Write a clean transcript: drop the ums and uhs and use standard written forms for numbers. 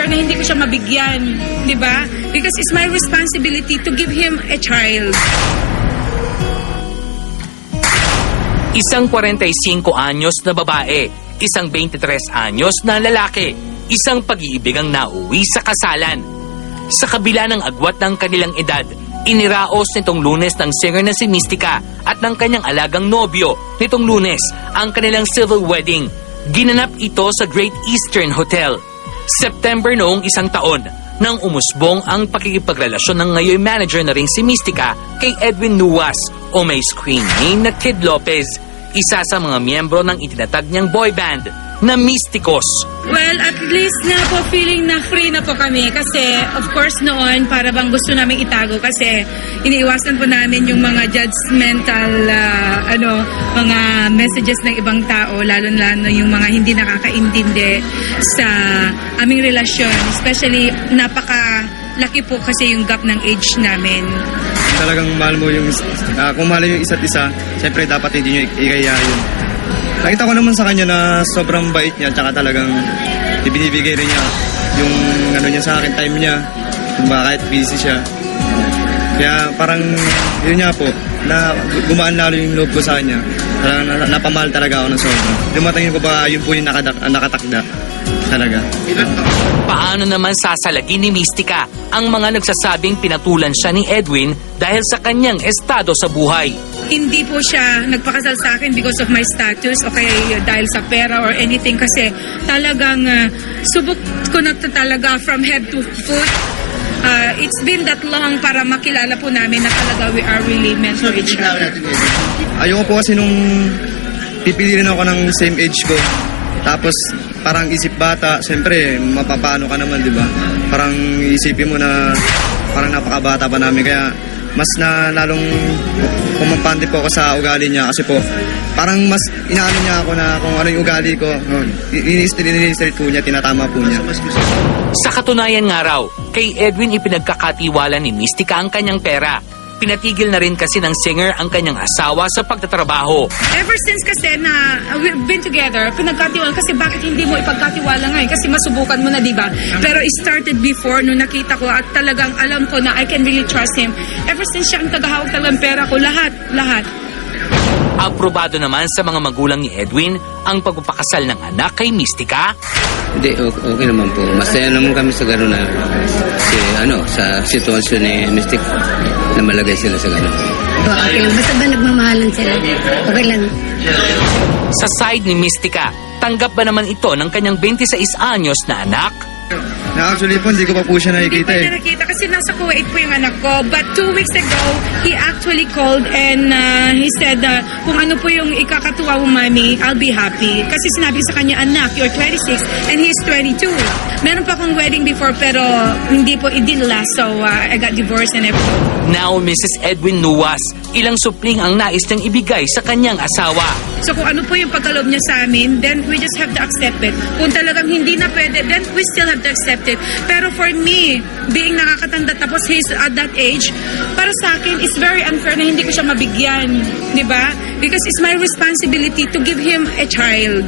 unfair na hindi ko siya mabigyan, di ba? Because it's my responsibility to give him a child. Isang 45 anyos na babae, isang 23 anyos na lalaki, isang pag-iibig ang nauwi sa kasalan. Sa kabila ng agwat ng kanilang edad, iniraos nitong Lunes ng singer na si Mystica at ng kanyang alagang nobyo nitong Lunes ang kanilang civil wedding. Ginanap ito sa Great Eastern Hotel. September noong isang taon, nang umusbong ang pakikipagrelasyon ng ngayon manager na rin si Mystica kay Edwin Nuwas o may screen name na Kid Lopez, isa sa mga miyembro ng itinatag niyang boy band na Mysticos. Well, at least nga po feeling na free na po kami kasi of course noon para bang gusto namin itago kasi iniiwasan po namin yung mga judgmental mga messages ng ibang tao lalo-lalo yung mga hindi nakakaintindi sa aming relasyon, especially napakalaki po kasi yung gap ng age namin. Talagang mahal mo yung kung mahal yung isa't isa, siyempre dapat hindi nyo ikaya yun. Nakita ko naman sa kanya na sobrang bait niya, tsaka talagang ibinibigay rin niya yung niya sa akin, time niya, kung bakit busy siya. Kaya parang yun niya po, na gumaan lalo yung loob ko sa kanya. Napamahal talaga ako ng sobra. Dumatingin ko ba yun po yung nakatakda talaga. Paano naman sasalagin ni Mystica ang mga nagsasabing pinatulan siya ni Edwin dahil sa kanyang estado sa buhay? Hindi po siya nagpakasal sa akin because of my status o kaya dahil sa pera or anything kasi talagang subok ko na talaga from head to foot. It's been that long para makilala po namin na talaga we are really meant for each other. Ayoko po kasi nung pipili rin ako ng same age ko. Tapos parang isip bata, siyempre mapapano ka naman, di ba? Parang isipin mo na parang napakabata pa namin kaya mas na lalong pumampante po ako sa ugali niya kasi po parang mas inaano niya ako na kung ano yung ugali ko. Ini-straight po niya, tinatama po niya. Sa katunayan nga raw, kay Edwin ipinagkakatiwala ni Mystica ang kanyang pera. Pinatigil na rin kasi ng singer ang kanyang asawa sa pagtatrabaho. Ever since kasi na we've been together, pinagkatiwala kasi bakit hindi mo ipagkatiwala ngayon? Kasi masubukan mo na, di ba? Pero it started before nung nakita ko at talagang alam ko na I can really trust him. Ever since siya ang tagahawak talagang pera ko, lahat. Aprobado naman sa mga magulang ni Edwin ang pagpapakasal ng anak kay Mystica. Hindi, okay naman po. Masaya naman kami sa gano'n na sa sitwasyon ni Mystic na malagay sila sa gano'n. Okay lang. Basta ba nagmamahalan sila? Okay lang. Sa side ni Mystica, tanggap ba naman ito ng kanyang 26 anyos na anak? Na actually po, hindi ko pa po siya nakikita Hindi pa niya nakita kasi nasa Kuwait po yung anak ko. But 2 weeks ago, he actually called and he said, kung ano po yung ikakatuwa mo, mami, I'll be happy. Kasi sinabi ko sa kanya, anak, you're 26 and he's 22. Meron pa akong wedding before pero hindi po, it didn't last. So I got divorced and everything. Now, Mrs. Edwin Nuwas, ilang supling ang nais niyang ibigay sa kanyang asawa. So kung ano po yung pagkaloob niya sa amin, then we just have to accept it. Kung talagang hindi na pwede, then we still have to accept it. Pero for me, being nakakatanda tapos he's at that age, para sa akin, it's very unfair na hindi ko siya mabigyan. Di ba? Because it's my responsibility to give him a child.